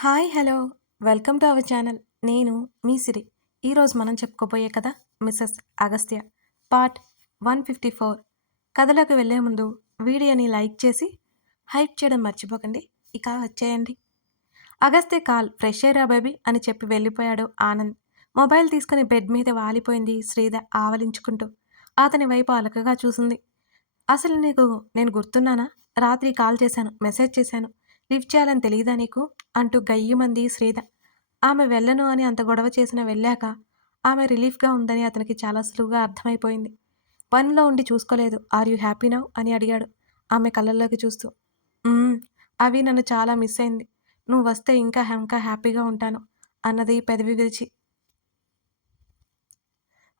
Hi hello welcome to our channel. నేను మీ సిరి. ఈరోజు మనం చెప్పుకోబోయే కథ మిస్సెస్ అగస్త్య పార్ట్ 154. కథలోకి వెళ్ళే ముందు వీడియోని లైక్ చేసి హైప్ చేయడం మర్చిపోకండి. ఇక వచ్చేయండి. అగస్త్య కాల్ ఫ్రెష్ అయ్యరా బేబీ అని చెప్పి వెళ్ళిపోయాడు ఆనంద్. మొబైల్ తీసుకుని బెడ్ మీద వాలిపోయింది శ్రీధ ఆవలించుకుంటూ. అతని వైపు అలకగా చూసింది. అసలు నీకు నేను గుర్తున్నానా? రాత్రి కాల్ చేశాను, మెసేజ్ చేశాను, లిఫ్ట్ చేయాలని తెలీదా నీకు అంటూ గయ్యిమంది శ్రీధ. ఆమె వెళ్ళను అని అంత గొడవ చేసిన వెళ్ళాక ఆమె రిలీఫ్గా ఉందని అతనికి చాలా సులువుగా అర్థమైపోయింది. పనిలో ఉండి చూసుకోలేదు. ఆర్ యూ హ్యాపీ నౌ అని అడిగాడు ఆమె కళ్ళల్లోకి చూస్తూ. "మ్మ్, అవి నన్ను చాలా మిస్ అయింది. నువ్వు వస్తే ఇంకా ఇంకా హ్యాపీగా ఉంటాను అన్నది పెదవి విరిచి.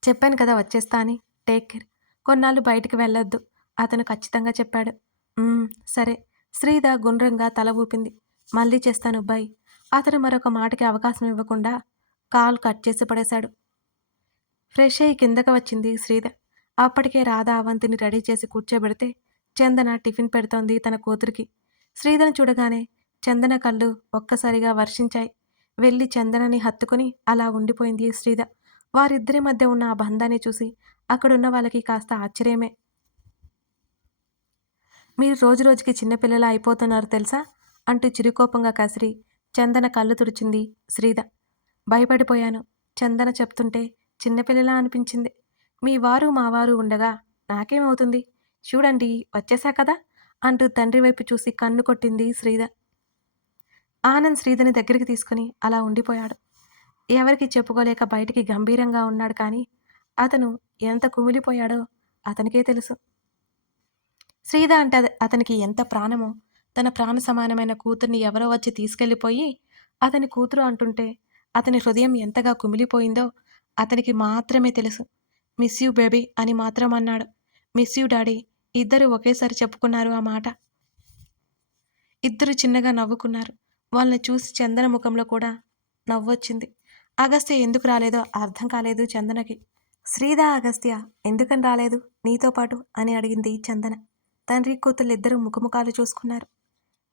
చెప్పాను కదా వచ్చేస్తా అని. Take care. కొన్నాళ్ళు బయటికి వెళ్ళొద్దు అతను ఖచ్చితంగా చెప్పాడు. సరే. శ్రీధ గుండ్రంగా తల ఊపింది. మళ్ళీ చేస్తాను బాయ్. అతను మరొక మాటకి అవకాశం ఇవ్వకుండా కాల్ కట్ చేసి పడేశాడు. ఫ్రెష్ అయ్యి కిందకి వచ్చింది శ్రీధ. అప్పటికే రాధ అవంతిని రెడీ చేసి కూర్చోబెడితే చందన టిఫిన్ పెడుతోంది తన కూతురికి. శ్రీధను చూడగానే చందన కళ్ళు ఒక్కసారిగా వర్షించాయి. వెళ్ళి చందనని హత్తుకుని అలా ఉండిపోయింది శ్రీధ. వారిద్దరి మధ్య ఉన్న ఆ బంధాన్ని చూసి అక్కడున్న వాళ్ళకి కాస్త ఆశ్చర్యమే. మీరు రోజు రోజుకి చిన్నపిల్లలా అయిపోతున్నారు తెలుసా అంటూ చిరుకోపంగా కసిరి చందన కళ్ళు తుడిచింది శ్రీధ. భయపడిపోయాను. చందన చెప్తుంటే చిన్నపిల్లలా అనిపించింది. మీ వారు మా వారు ఉండగా నాకేమవుతుంది? చూడండి వచ్చేసా కదా అంటూ తండ్రి వైపు చూసి కన్ను కొట్టింది శ్రీధ. ఆనంద్ శ్రీధని దగ్గరికి తీసుకుని అలా ఉండిపోయాడు. ఎవరికి చెప్పుకోలేక బయటికి గంభీరంగా ఉన్నాడు. కానీ అతను ఎంత కుమిలిపోయాడో అతనికే తెలుసు. శ్రీధ అంటే అతనికి ఎంత ప్రాణమో, తన ప్రాణ సమానమైన కూతుర్ని ఎవరో వచ్చి తీసుకెళ్ళిపోయి అతని కూతురు అంటుంటే అతని హృదయం ఎంతగా కుమిలిపోయిందో అతనికి మాత్రమే తెలుసు. మిస్ యూ బేబీ అని మాత్రం అన్నాడు. Miss you daddy. ఇద్దరు ఒకేసారి చెప్పుకున్నారు ఆ మాట. ఇద్దరు చిన్నగా నవ్వుకున్నారు. వాళ్ళని చూసి చందన ముఖంలో కూడా నవ్వొచ్చింది. అగస్త్య ఎందుకు రాలేదో అర్థం కాలేదు చందనకి. శ్రీధ అగస్త్య ఎందుకని రాలేదు నీతో పాటు అని అడిగింది చందన. తండ్రి కూతుళ్ళిద్దరూ ముఖముఖాలు చూసుకున్నారు.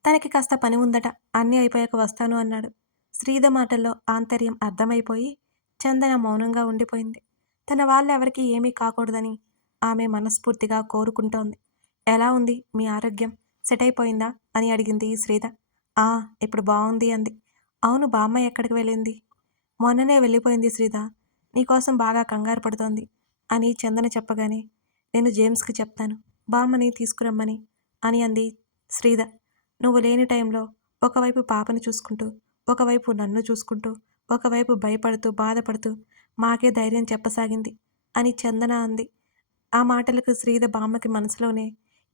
తనకి కాస్త పని ఉందట, అన్నీ అయిపోయాక వస్తాను అన్నాడు. శ్రీధ మాటల్లో ఆంతర్యం అర్థమైపోయి చందన మౌనంగా ఉండిపోయింది. తన వాళ్ళెవరికీ ఏమీ కాకూడదని ఆమె మనస్ఫూర్తిగా కోరుకుంటోంది. ఎలా ఉంది మీ ఆరోగ్యం? సెట్ అయిపోయిందా అని అడిగింది శ్రీధ. ఆ, ఇప్పుడు బాగుంది అంది. అవును, బామ్మ ఎక్కడికి వెళ్ళింది? మొన్ననే వెళ్ళిపోయింది శ్రీధ. నీకోసం బాగా కంగారు పడుతోంది అని చందన చెప్పగానే నేను జేమ్స్కి చెప్తాను బామ్మని తీసుకురమ్మని అని అంది శ్రీధ. నువ్వు లేని టైంలో ఒకవైపు పాపని చూసుకుంటూ, ఒకవైపు నన్ను చూసుకుంటూ, ఒకవైపు భయపడుతూ బాధపడుతూ మాకే ధైర్యం చెప్పసాగింది అని చందన అంది. ఆ మాటలకు శ్రీధ బామ్మకి మనసులోనే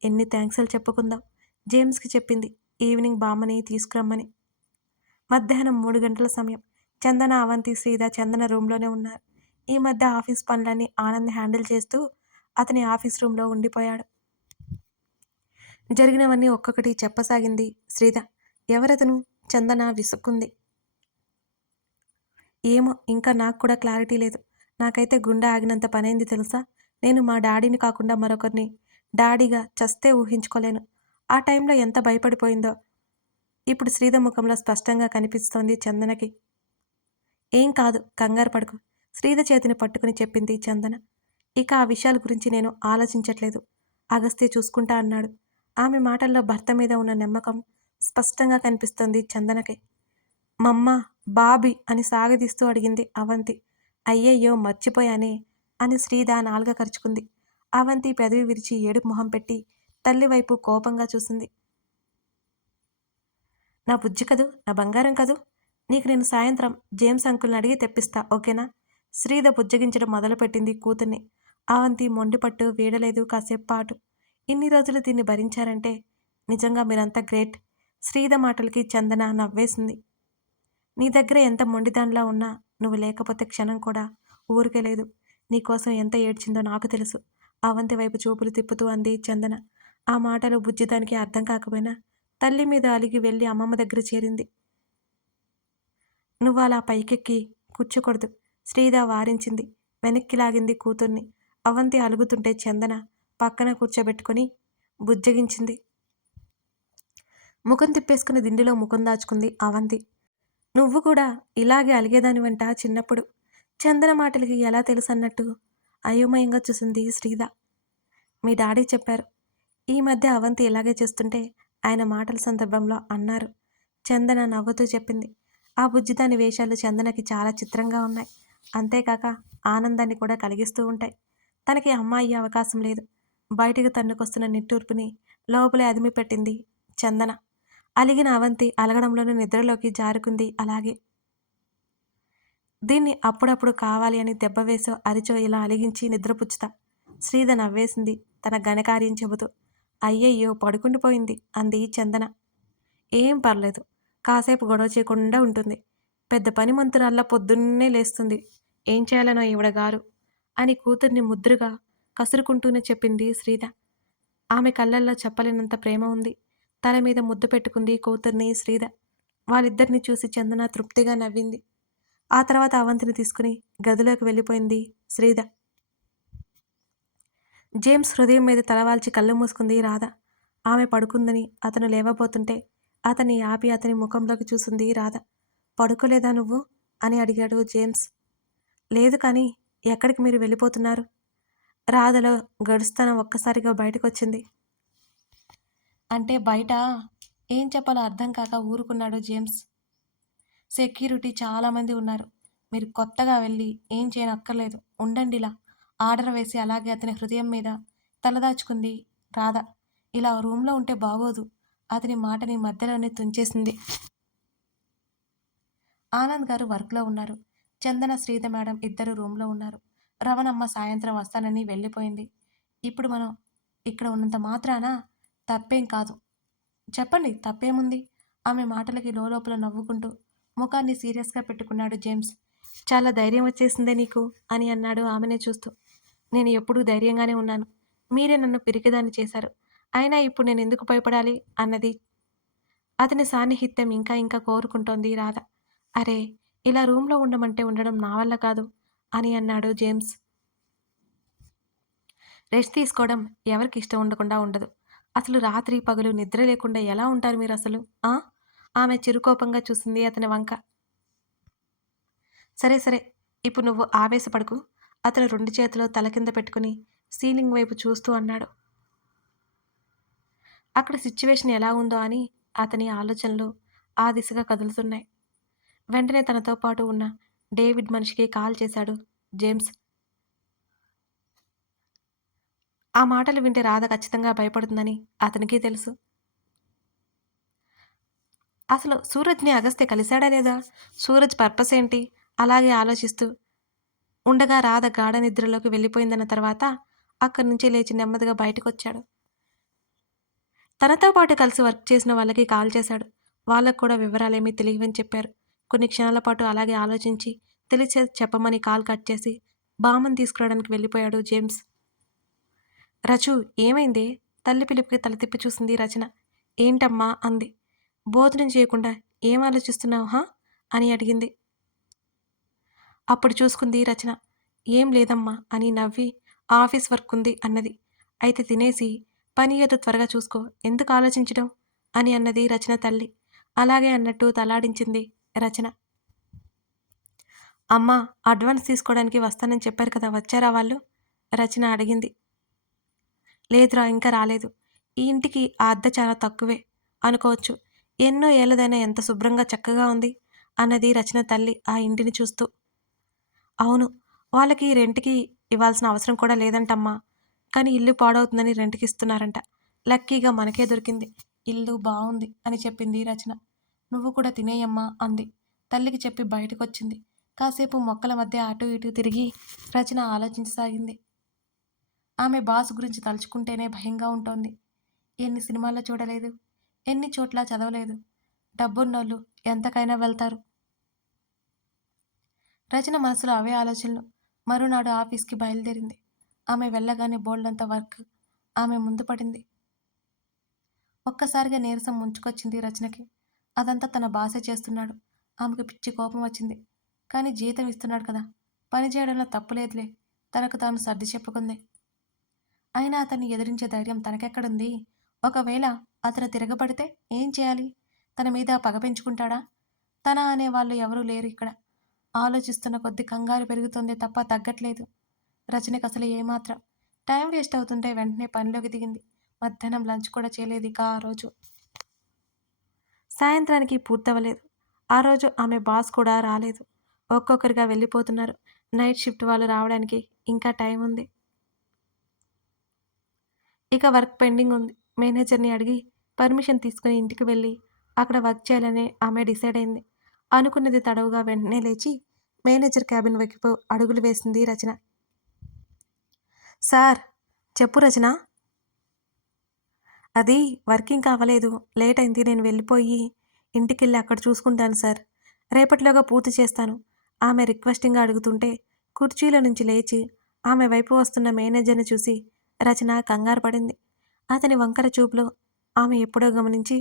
ఎన్ని థ్యాంక్స్లు చెప్పుకుందాం. జేమ్స్కి చెప్పింది ఈవినింగ్ బామ్మని తీసుకురమ్మని. మధ్యాహ్నం 3 గంటల సమయం. చందన, అవంతి, శ్రీధ చందన రూమ్లోనే ఉన్నారు. ఈ మధ్య ఆఫీస్ పనులన్నీ ఆనంద్ హ్యాండిల్ చేస్తూ అతని ఆఫీస్ రూమ్లో ఉండిపోయాడు. జరిగినవన్నీ ఒక్కొక్కటి చెప్పసాగింది శ్రీధ. ఎవరతను? చందన విసుక్కుంది. ఏమో, ఇంకా నాకు కూడా క్లారిటీ లేదు. నాకైతే గుండె ఆగినంత పనైంది తెలుసా. నేను మా డాడీని కాకుండా మరొకరిని డాడీగా చస్తే ఊహించుకోలేను. ఆ టైంలో ఎంత భయపడిపోయిందో ఇప్పుడు శ్రీధ ముఖంలో స్పష్టంగా కనిపిస్తోంది చందనకి. ఏం కాదు, కంగారు పడకు. శ్రీధ చేతిని పట్టుకుని చెప్పింది చందన. ఇక ఆ విషయాల గురించి నేను ఆలోచించట్లేదు. అగస్త్య చూసుకుంటా అన్నాడు. ఆమె మాటల్లో భర్త మీద ఉన్న నమ్మకం స్పష్టంగా కనిపిస్తోంది చందనకి. మమ్మ, బాబీ అని సాగదీస్తూ అడిగింది అవంతి. అయ్యయ్యో మర్చిపోయానే అని శ్రీధ నాలుక కరుచుకుంది. అవంతి పెదవి విరిచి ఏడుపు మొహం పెట్టి తల్లి వైపు కోపంగా చూసింది. నా బుజ్జి కదూ, నా బంగారం కదూ. నీకు నేను సాయంత్రం జేమ్స్ అంకుల్ని అడిగి తెప్పిస్తా, ఓకేనా? శ్రీధ బుజ్జగించడం మొదలుపెట్టింది కూతుర్ని. అవంతి మొండిపట్టు వీడలేదు కాసేపు పాటు. ఇన్ని రోజులు దీన్ని భరించారంటే నిజంగా మీరంతా గ్రేట్. శ్రీధ మాటలకి చందన నవ్వేసింది. నీ దగ్గర ఎంత మొండిదానిలా ఉన్నా నువ్వు లేకపోతే క్షణం కూడా ఊరికే లేదు. నీకోసం ఎంత ఏడ్చిందో నాకు తెలుసు. అవంతి వైపు చూపులు తిప్పుతూ అంది చందన. ఆ మాటలు బుజ్జిదానికి అర్థం కాకపోయినా తల్లి మీద అలిగి వెళ్ళి అమ్మమ్మ దగ్గర చేరింది. నువ్వు అలా పైకెక్కి కూర్చోకూడదు, శ్రీధ వారించింది. వెనక్కి లాగింది కూతుర్ని. అవంతి అలుగుతుంటే చందన పక్కన కూర్చోబెట్టుకుని బుజ్జగించింది. ముఖం తిప్పేసుకుని దిండిలో ముఖం దాచుకుంది అవంతి. నువ్వు కూడా ఇలాగే అలిగేదానివంట చిన్నప్పుడు. చందన మాటలకి ఎలా తెలుసన్నట్టు అయోమయంగా చూసింది శ్రీద. మీ డాడీ చెప్పారు. ఈ మధ్య అవంతి ఇలాగే చేస్తుంటే ఆయన మాటల సందర్భంలో అన్నారు. చందన నవ్వుతూ చెప్పింది. ఆ బుజ్జిదాని వేషాలు చందనకి చాలా చిత్రంగా ఉన్నాయి. అంతేకాక ఆనందాన్ని కూడా కలిగిస్తూ ఉంటాయి. తనకి అమ్మ అయ్యే అవకాశం లేదు. బయటికి తన్నుకొస్తున్న నిట్టూర్పుని లోపలే అదిమి పెట్టింది చందన. అలిగిన అవంతి అలగడంలోనే నిద్రలోకి జారుకుంది అలాగే. దీన్ని అప్పుడప్పుడు కావాలి అని దెబ్బ వేసో అరిచో ఇలా అలిగించి నిద్రపుచ్చుతా. శ్రీద నవ్వేసింది తన ఘనకార్యం చెబుతూ. అయ్యయ్యో పడుకుండిపోయింది అంది చందన. ఏం పర్లేదు. కాసేపు గొడవ చేయకుండా ఉంటుంది. పెద్ద పనిమంతురాల్లా పొద్దున్నే లేస్తుంది. ఏం చేయాలనో ఈవిడ గారు అని కూతుర్ని ముద్దుగా కసురుకుంటూనే చెప్పింది శ్రీద. ఆమె కళ్ళల్లో చెప్పలేనంత ప్రేమ ఉంది. తల మీద ముద్దు పెట్టుకుంది కూతుర్ని శ్రీద. వాళ్ళిద్దరిని చూసి చందన తృప్తిగా నవ్వింది. ఆ తర్వాత అవంతిని తీసుకుని గదిలోకి వెళ్ళిపోయింది శ్రీద. జేమ్స్ హృదయం మీద తలవాల్చి కళ్ళు మూసుకుంది రాధ. ఆమె పడుకుందని అతను లేవబోతుంటే అతన్ని ఆపి అతని ముఖంలోకి చూసింది రాధ. పడుకోలేదా నువ్వు అని అడిగాడు జేమ్స్. లేదు కానీ ఎక్కడికి మీరు వెళ్ళిపోతున్నారు? రాధలో గడుస్తనం ఒక్కసారిగా బయటకొచ్చింది. అంటే బయట ఏం చెప్పాలో అర్థం కాక ఊరుకున్నాడు జేమ్స్. సెక్యూరిటీ చాలామంది ఉన్నారు. మీరు కొత్తగా వెళ్ళి ఏం చేయనక్కర్లేదు. ఉండండిలా ఆర్డర్ వేసి అలాగే అతని హృదయం మీద తలదాచుకుంది రాధ. ఇలా రూమ్లో ఉంటే బాగోదు. అతని మాటని మధ్యలోనే తుంచేసింది. ఆనంద్ గారు వర్క్లో ఉన్నారు. చందన శ్రీధ మేడం ఇద్దరు రూమ్లో ఉన్నారు. రవణమ్మ సాయంత్రం వస్తానని వెళ్ళిపోయింది. ఇప్పుడు మనం ఇక్కడ ఉన్నంత మాత్రాన తప్పేం కాదు. చెప్పండి తప్పేముంది? ఆమె మాటలకి లోలోపల నవ్వుకుంటూ ముఖాన్ని సీరియస్గా పెట్టుకున్నాడు జేమ్స్. చాలా ధైర్యం వచ్చేసిందే నీకు అని అన్నాడు ఆమెనే చూస్తూ. నేను ఎప్పుడూ ధైర్యంగానే ఉన్నాను. మీరే నన్ను పిరికిదాన్ని చేశారు. అయినా ఇప్పుడు నేను ఎందుకు భయపడాలి అన్నది అతని సాన్నిహిత్యం ఇంకా ఇంకా కోరుకుంటోంది రాధ. అరే ఇలా రూమ్లో ఉండమంటే ఉండడం నా వల్ల కాదు అని అన్నాడు జేమ్స్. రెస్ట్ తీసుకోవడం ఎవరికి ఇష్టం ఉండకుండా ఉండదు. అసలు రాత్రి పగలు నిద్ర లేకుండా ఎలా ఉంటారు మీరు అసలు? ఆ? ఆమె చిరుకోపంగా చూసింది అతని వంక. సరే సరే ఇప్పుడు నువ్వు ఆవేశపడకు. అతను 2 చేతులు తల కింద పెట్టుకుని సీలింగ్ వైపు చూస్తూ అన్నాడు. అక్కడ సిచ్యువేషన్ ఎలా ఉందో అని అతని ఆలోచనలు ఆ దిశగా కదులుతున్నాయి. వెంటనే తనతో పాటు ఉన్న డేవిడ్ మనిషికి కాల్ చేశాడు జేమ్స్. ఆ మాటలు వింటే రాధ ఖచ్చితంగా భయపడుతుందని అతనికి తెలుసు. అసలు సూరజ్ని అగస్త్య కలిశాడా లేదా? సూరజ్ పర్పస్ ఏంటి? అలాగే ఆలోచిస్తూ ఉండగా రాధ గాఢ నిద్రలోకి వెళ్ళిపోయిందన్న తర్వాత అక్కడి నుంచి లేచి నెమ్మదిగా బయటకొచ్చాడు. తనతో పాటు కలిసి వర్క్ చేసిన వాళ్ళకి కాల్ చేశాడు. వాళ్ళకు కూడా వివరాలేమీ తెలియవని చెప్పారు. కొన్ని క్షణాల పాటు అలాగే ఆలోచించి తెలిసేది చెప్పమని కాల్ కట్ చేసి బామ్మని తీసుకురావడానికి వెళ్ళిపోయాడు జేమ్స్. రచు ఏమైందే? తల్లి పిలుపుకి తల తిప్పి చూసింది రచన. ఏంటమ్మా అంది. భోజనం చేయకుండా ఏం ఆలోచిస్తున్నావు హా అని అడిగింది. అప్పుడు చూసుకుంది రచన. ఏం లేదమ్మా అని నవ్వి ఆఫీస్ వర్క్ ఉంది అన్నది. అయితే తినేసి పని ఏదో త్వరగా చూసుకో, ఎందుకు ఆలోచించడం అని అన్నది రచన తల్లి. అలాగే అన్నట్టు తలాడించింది రచన. అమ్మా అడ్వాన్స్ తీసుకోవడానికి వస్తానని చెప్పారు కదా, వచ్చారా వాళ్ళు? రచన అడిగింది. లేదురా ఇంకా రాలేదు. ఈ ఇంటికి ఆ అద్దె చాలా తక్కువే అనుకోవచ్చు. ఎన్నో ఏళ్ళదైనా ఎంత శుభ్రంగా చక్కగా ఉంది అన్నది రచన తల్లి ఆ ఇంటిని చూస్తూ. అవును, వాళ్ళకి రెంట్‌కి ఇవ్వాల్సిన అవసరం కూడా లేదంటమ్మా. కానీ ఇల్లు పాడవుతుందని రెంట్‌కి ఇస్తున్నారంట. లక్కీగా మనకే దొరికింది. ఇల్లు బావుంది అని చెప్పింది రచన. నువ్వు కూడా తినేయమ్మా అంది. తల్లికి చెప్పి బయటకొచ్చింది. కాసేపు మొక్కల మధ్య అటూ ఇటూ తిరిగి రచన ఆలోచించసాగింది. ఆమె బాస్ గురించి తలుచుకుంటేనే భయంగా ఉంటోంది. ఎన్ని సినిమాల్లో చూడలేదు, ఎన్ని చోట్ల చదవలేదు. డబ్బున్నోళ్ళు ఎంతకైనా వెళ్తారు. రచన మనసులో అవే ఆలోచనలు. మరునాడు ఆఫీస్కి బయలుదేరింది. ఆమె వెళ్ళగానే బోల్డంత వర్క్ ఆమె ముందు పడింది. ఒక్కసారిగా నీరసం ముంచుకొచ్చింది రచనకి. అదంతా తన బాసే చేస్తున్నాడు. ఆమెకు పిచ్చి కోపం వచ్చింది. కానీ జీతం ఇస్తున్నాడు కదా, పని చేయడంలో తప్పులేదులే, తనకు తాను సర్ది చెప్పుకుంది. అయినా అతన్ని ఎదిరించే ధైర్యం తనకెక్కడుంది? ఒకవేళ అతను తిరగబడితే ఏం చేయాలి? తన మీద పగ పెంచుకుంటాడా? తన అనేవాళ్ళు ఎవరూ లేరు ఇక్కడ. ఆలోచిస్తున్న కొద్దీ కంగారు పెరుగుతుందే తప్ప తగ్గట్లేదు. రచనకసలు ఏమాత్రం. టైం వేస్ట్ అవుతుంటే వెంటనే పనిలోకి దిగింది. మధ్యాహ్నం లంచ్ కూడా చేయలేదు ఇక ఆ రోజు. సాయంత్రానికి పూర్తవ్వలేదు. ఆ రోజు ఆమె బాస్ కూడా రాలేదు. ఒక్కొక్కరిగా వెళ్ళిపోతున్నారు. నైట్ షిఫ్ట్ వాళ్ళు రావడానికి ఇంకా టైం ఉంది. ఇక వర్క్ పెండింగ్ ఉంది. మేనేజర్‌ని అడిగి పర్మిషన్ తీసుకొని ఇంటికి వెళ్ళి అక్కడ వర్క్ చేయాలని ఆమె డిసైడ్ అయింది. అనుకున్నది తడవుగా వెంటనే లేచి మేనేజర్ క్యాబిన్ వైపు అడుగులు వేసింది రచన. సార్ చెప్పు రచన. అది వర్కింగ్ అవ్వలేదు. లేట్ అయింది. నేను వెళ్ళిపోయి ఇంటికెళ్ళి అక్కడ చూసుకుంటాను సార్. రేపటిలోగా పూర్తి చేస్తాను. ఆమె రిక్వెస్టింగ్‌గా అడుగుతుంటే కుర్చీలో నుంచి లేచి ఆమె వైపు వస్తున్న మేనేజర్‌ని చూసి రచన కంగారు పడింది. అతని వంకర చూపులో ఆమె ఎప్పుడో గమనించి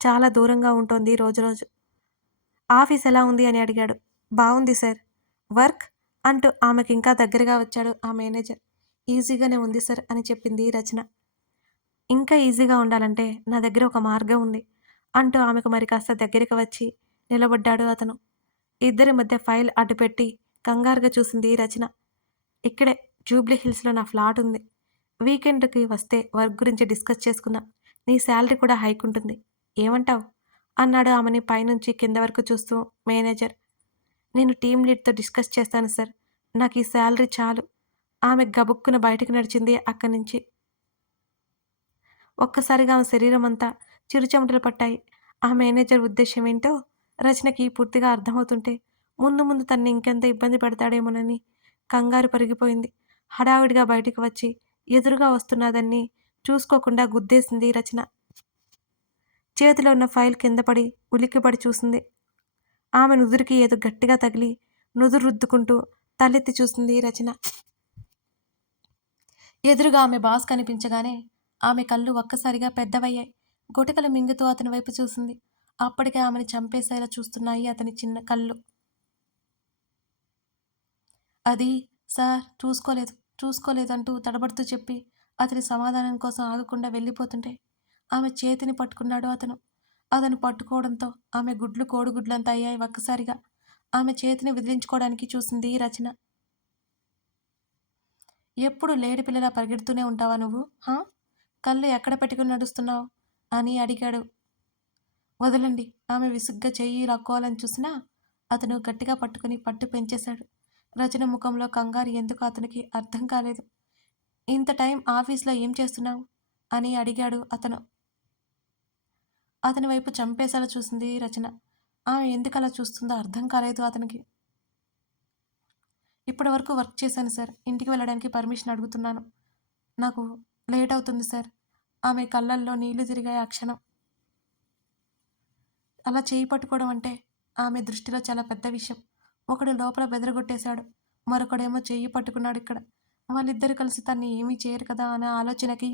చాలా దూరంగా ఉంటోంది రోజురోజు. ఆఫీస్ ఎలా ఉంది అని అడిగాడు. బావుంది సార్. వర్క్ అంటూ ఆమెకింకా దగ్గరగా వచ్చాడు ఆ మేనేజర్. ఈజీగానే ఉంది సార్ అని చెప్పింది రచన. ఇంకా ఈజీగా ఉండాలంటే నా దగ్గర ఒక మార్గం ఉంది అంటూ ఆమెకు మరి కాస్త దగ్గరికి వచ్చి నిలబడ్డాడు అతను. ఇద్దరి మధ్య ఫైల్ అడ్డుపెట్టి కంగారుగా చూసింది రచన. ఇక్కడే జూబ్లీ హిల్స్‌లో నా ఫ్లాట్ ఉంది. వీకెండ్‌కి వస్తే వర్క్ గురించి డిస్కస్ చేసుకుందాం. నీ శాలరీ కూడా హైక్ ఉంటుంది. ఏమంటావ్? అన్నాడు ఆమెని పైనుంచి కింద వరకు చూస్తూ మేనేజర్. నేను టీమ్ లీడ్‌తో డిస్కస్ చేస్తాను సార్. నాకు ఈ శాలరీ చాలు. ఆమె గబుక్కున బయటికి నడిచింది అక్కడి నుంచి. ఒక్కసారిగా ఆమె శరీరమంతా చిరుచెమటలు పట్టాయి. ఆ మేనేజర్ ఉద్దేశ్యమేంటో రచనకి పూర్తిగా అర్థమవుతుంటే ముందు ముందు తనని ఇంకెంత ఇబ్బంది పెడతాడేమోనని కంగారు పెరిగిపోయింది. హడావిడిగా బయటికి వచ్చి ఎదురుగా వస్తున్నదాన్ని చూసుకోకుండా గుద్దేసింది రచన. చేతిలో ఉన్న ఫైల్ కింద పడి ఉలిక్కిపడి చూసింది. ఆమె నుదురుకి ఏదో గట్టిగా తగిలి నుదురు రుద్దుకుంటూ తలెత్తి చూసింది రచన. ఎదురుగా ఆమె బాస్ కనిపించగానే ఆమె కళ్ళు ఒక్కసారిగా పెద్దవయ్యాయి. గుటకలు మింగుతూ అతని వైపు చూసింది. అప్పటికే ఆమెని చంపేసేలా చూస్తున్నాయి అతని చిన్న కళ్ళు. అది సార్ చూసుకోలేదంటూ తడబడుతూ చెప్పి అతని సమాధానం కోసం ఆగకుండా వెళ్ళిపోతుంటే ఆమె చేతిని పట్టుకున్నాడు అతను. అతను పట్టుకోవడంతో ఆమె గుడ్లు కోడిగుడ్లంత అయ్యాయి ఒక్కసారిగా. ఆమె చేతిని విదిలించుకోవడానికి చూసింది రచన. ఎప్పుడు లేడి పిల్లలా పరిగెడుతూనే ఉంటావా నువ్వు? హా? కళ్ళు ఎక్కడ పెట్టుకుని నడుస్తున్నావు? అని అడిగాడు. వదలండి. ఆమె విసుగ్గా చెయ్యి లాక్కోవాలని చూసినా అతను గట్టిగా పట్టుకుని పట్టు పెంచేశాడు. రచన ముఖంలో కంగారు ఎందుకు అతనికి అర్థం కాలేదు. ఇంత టైం ఆఫీస్లో ఏం చేస్తున్నావు? అని అడిగాడు అతను. అతని వైపు చంపేసేలా చూసింది రచన. ఆమె ఎందుకలా చూస్తుందో అర్థం కాలేదు అతనికి. ఇప్పటి వరకు వర్క్ చేశాను సార్. ఇంటికి వెళ్ళడానికి పర్మిషన్ అడుగుతున్నాను. నాకు లేట్ అవుతుంది సార్. ఆమె కళ్ళల్లో నీళ్లు తిరిగాయి ఆ క్షణం. అలా చేయి పట్టుకోవడం అంటే ఆమె దృష్టిలో చాలా పెద్ద విషయం. ఒకడు లోపల బెదరగొట్టేశాడు. మరొకడేమో చెయ్యి పట్టుకున్నాడు ఇక్కడ. వాళ్ళిద్దరూ కలిసి తన్ని ఏమీ చేయరు కదా అనే ఆలోచనకి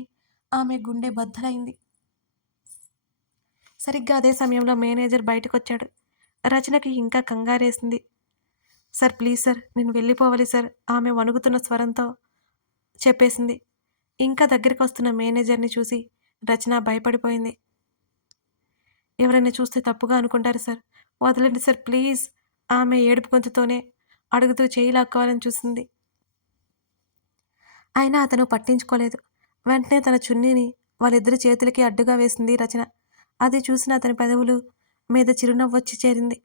ఆమె గుండె బద్దలైంది. సరిగ్గా అదే సమయంలో మేనేజర్ బయటకొచ్చాడు. రచనకి ఇంకా కంగారేసింది. సార్ ప్లీజ్ సార్ నేను వెళ్ళిపోవాలి సార్ ఆమె వణుకుతున్న స్వరంతో చెప్పేసింది. ఇంకా దగ్గరికొస్తున్న మేనేజర్ని చూసి రచన భయపడిపోయింది. ఎవరైనా చూస్తే తప్పుగా అనుకుంటారు సార్. వదలండి సార్ ప్లీజ్. ఆమె ఏడుపు గొంతుతోనే అడుగుతూ చేయి లాక్కోవాలని చూసింది. అయినా అతను పట్టించుకోలేదు. వెంటనే తన చున్నీని వాళ్ళిద్దరి చేతులకి అడ్డుగా వేసింది రచన. అది చూసిన అతని పెదవులు మీద చిరునవ్వొచ్చి చేరింది.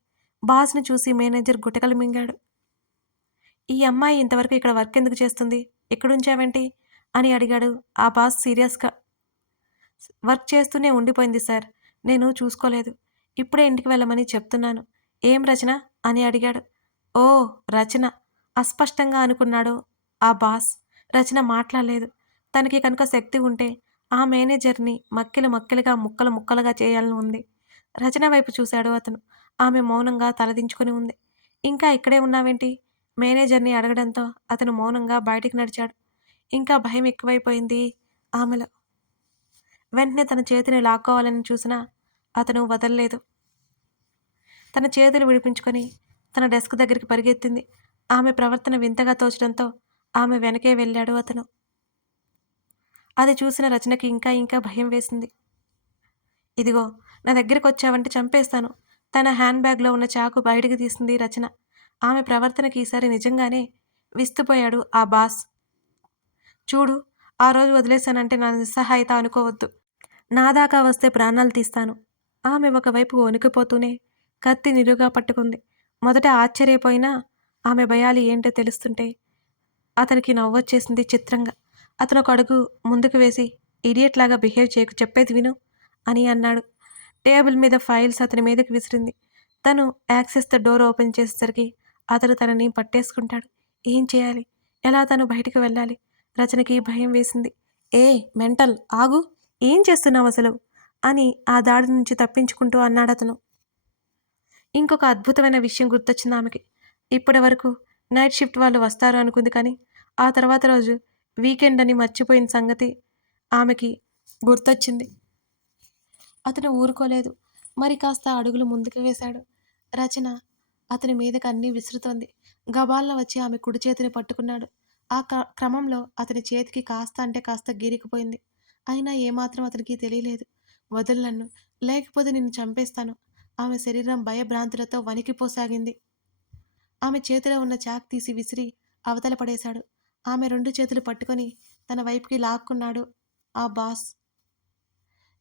బాస్‌ని చూసి మేనేజర్ గుటకలు మింగాడు. ఈ అమ్మాయి ఇంతవరకు ఇక్కడ వర్క్ ఎందుకు చేస్తుంది? ఇక్కడుంచావేంటి? అని అడిగాడు ఆ బాస్ సీరియస్‌గా. వర్క్ చేస్తూనే ఉండిపోయింది సార్. నేను చూసుకోలేదు. ఇప్పుడే ఇంటికి వెళ్ళమని చెప్తున్నాను. ఏం రచన? అని అడిగాడు. ఓహ్! రచన. అస్పష్టంగా అనుకున్నాడు ఆ బాస్. రచన మాట్లాడలేదు. తనకి కనుక శక్తి ఉంటే ఆ మేనేజర్‌ని మక్కెలు మక్కెలుగా ముక్కలు ముక్కలుగా చేయాలని ఉంది. రచన వైపు చూశాడు అతను. ఆమె మౌనంగా తలదించుకుని ఉంది. ఇంకా ఇక్కడే ఉన్నావేంటి? మేనేజర్‌ని అడగడంతో అతను మౌనంగా బయటికి నడిచాడు. ఇంకా భయం ఎక్కువైపోయింది ఆమెలో. వెంటనే తన చేతిని లాక్కోవాలని చూసినా అతను వదల్లేదు. తన చేతులు విడిపించుకొని తన డెస్క్ దగ్గరికి పరిగెత్తింది. ఆమె ప్రవర్తన వింతగా తోచడంతో ఆమె వెనకే వెళ్ళాడు అతను. అది చూసిన రచనకి ఇంకా ఇంకా భయం వేసింది. ఇదిగో నా దగ్గరకొచ్చావంటే చంపేస్తాను. తన హ్యాండ్ బ్యాగ్‌లో ఉన్న చాకు బయటికి తీసింది రచన. ఆమె ప్రవర్తనకి ఈసారి నిజంగానే విస్తుపోయాడు ఆ బాస్. చూడు, ఆ రోజు వదిలేశానంటే నా నిస్సహాయత అనుకోవద్దు. నా దాకా వస్తే ప్రాణాలు తీస్తాను. ఆమె ఒకవైపు వణికిపోతూనే కత్తి నిలువుగా పట్టుకుంది. మొదట ఆశ్చర్యపోయినా ఆమె భయాలు ఏంటో తెలుస్తుంటే అతనికి నవ్వొచ్చేసింది చిత్రంగా. అతనొక అడుగు ముందుకు వేసి, ఇడియట్ లాగా బిహేవ్ చేయకు, చెప్పేది విను అని అన్నాడు. టేబుల్ మీద ఫైల్స్ అతని మీదకి విసిరింది. తను యాక్సెస్‌తో డోర్ ఓపెన్ చేసేసరికి అతడు తనని పట్టేసుకుంటాడు. ఏం చేయాలి? ఎలా తను బయటికి వెళ్ళాలి? రచనకి భయం వేసింది. మెంటల్ ఆగు! ఏం చేస్తున్నావసలు? అని ఆ దాడి నుంచి తప్పించుకుంటూ అన్నాడతను. ఇంకొక అద్భుతమైన విషయం గుర్తొచ్చిందామెకి. ఇప్పటి వరకు నైట్ షిఫ్ట్ వాళ్ళు వస్తారు అనుకుంది కానీ, ఆ తర్వాత రోజు వీకెండ్ అని మర్చిపోయిన సంగతి ఆమెకి గుర్తొచ్చింది. అతను ఊరుకోలేదు. మరి కాస్త అడుగులు ముందుకు వేశాడు. రచన అతని మీదకి అన్నీ విసురుతోంది. గబాల్న వచ్చి ఆమె కుడి చేతిని పట్టుకున్నాడు. ఆ క్రమంలో అతని చేతికి కాస్త అంటే కాస్త గీరికిపోయింది. అయినా ఏమాత్రం అతనికి తెలియలేదు. వదులు నన్ను, లేకపోతే నిన్ను చంపేస్తాను. ఆమె శరీరం భయభ్రాంతులతో వణికిపోసాగింది. ఆమె చేతిలో ఉన్న చాక్ తీసి విసిరి అవతల పడేశాడు. ఆమె 2 చేతులు పట్టుకొని తన వైపుకి లాక్కున్నాడు ఆ బాస్.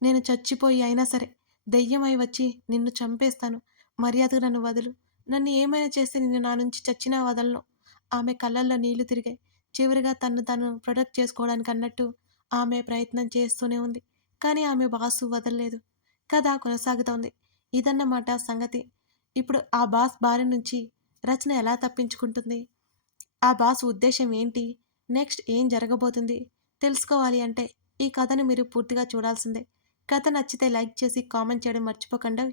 నేను చచ్చిపోయి అయినా సరే దెయ్యమై వచ్చి నిన్ను చంపేస్తాను. మర్యాదగా నన్ను వదులు. నన్ను ఏమైనా చేస్తే నిన్ను నా నుంచి చచ్చినా వదలను. ఆమె కళ్ళల్లో నీళ్లు తిరిగాయి. చివరిగా తన్ను తాను ప్రొటెక్ట్ చేసుకోవడానికి అన్నట్టు ఆమె ప్రయత్నం చేస్తూనే ఉంది. కానీ ఆమె బాసు వదల్లేదు. కథ కొనసాగుతోంది. ఇదన్నమాట సంగతి. ఇప్పుడు ఆ బాస్ బారి నుంచి రచన ఎలా తప్పించుకుంటుంది? ఆ బాస్ ఉద్దేశ్యం ఏంటి? నెక్స్ట్ ఏం జరగబోతుంది? తెలుసుకోవాలి అంటే ఈ కథను మీరు పూర్తిగా చూడాల్సిందే. కథ నచ్చితే లైక్ చేసి కామెంట్ చేయడం మర్చిపోకండి.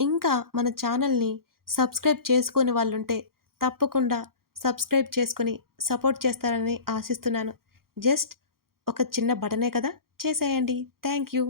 ఇంకా మన ఛానల్‌ని సబ్స్క్రైబ్ చేసుకోని వాళ్ళుంటే తప్పకుండా సబ్స్క్రైబ్ చేసుకొని సపోర్ట్ చేస్తారని ఆశిస్తున్నాను. జస్ట్ ఒక చిన్న బటనే కదా! చేసేయండి. Thank you.